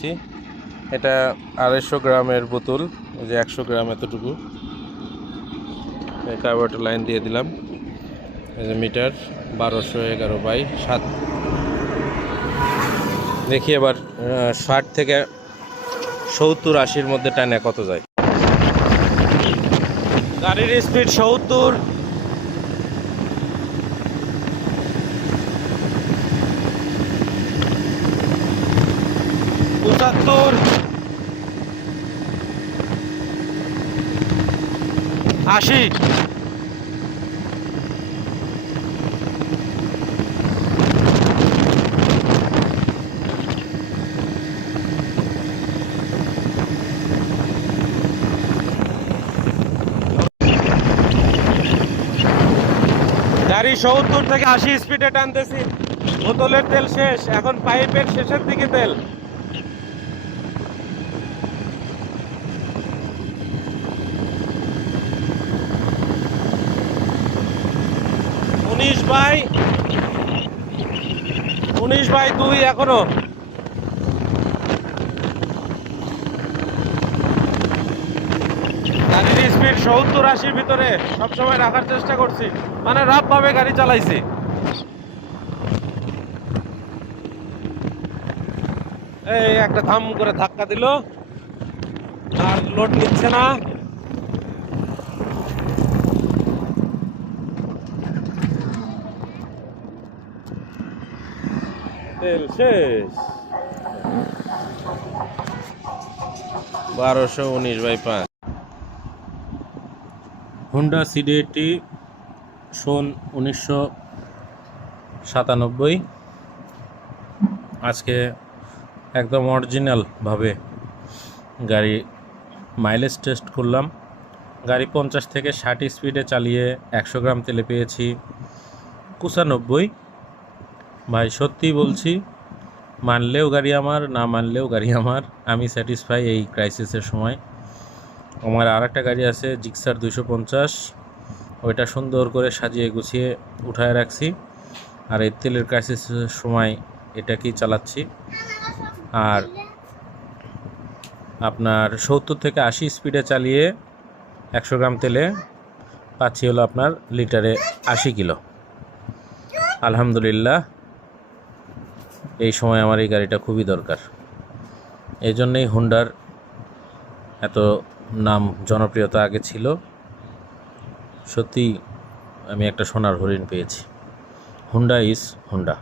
এটা 250 গ্রামের বোতল, যে 100 গ্রাম এতটুকু। কার্বোরেটর লাইন দিয়ে দিলাম। এই যে মিটার 1211/7। দেখি এবার 60 থেকে 70-80-র মধ্যে টানে কত যায়। গাড়ির স্পিড 70, 75, 80। গাড়ি 70 থেকে 80 স্পিডে টানতেছি। বোতলের তেল শেষ, এখন পাইপের শেষের দিকে তেল। উনিশ বাই 2 এখনো। গাড়ির স্পিড 70-80-র ভিতরে সবসময় রাখার চেষ্টা করছি, মানে রাফ ভাবে গাড়ি চালাইছি। এই একটা ধাম করে ধাক্কা দিল, আর লোড নিচ্ছে না। তেল শেষ। 1219/5। হুন্ডা সিডি80 সন 1997। আজকে একদম অরিজিনাল ভাবে গাড়ি মাইলেজ টেস্ট করলাম। গাড়ি 50 থেকে 60 স্পিডে চালিয়ে 100 গ্রাম তেলে পেয়েছি 95। ভাই সত্যি বলছি, মানলেও গাড়ি আমার, না মানলেও গাড়ি আমার। আমি স্যাটিসফাই এই ক্রাইসিসের সময়। আমার আর একটা গাড়ি আছে জিক্সার 250, ওইটা সুন্দর করে সাজিয়ে গুছিয়ে উঠায় রাখছি। আর এই তেলের ক্রাইসিসের সময় এটাকেই চালাচ্ছি। আর আপনার 70 থেকে 80 স্পিডে চালিয়ে 100 গ্রাম তেলে পাচ্ছি হলো আপনার লিটারে 80 কিলো। আলহামদুলিল্লাহ, এই সময় আমার এই গাড়িটা খুবই দরকার। এই জন্যেই হুন্ডার এত নাম জনপ্রিয়তা আগে ছিল। সত্যি আমি একটা সোনার হরিণ পেয়েছি। Honda is Honda.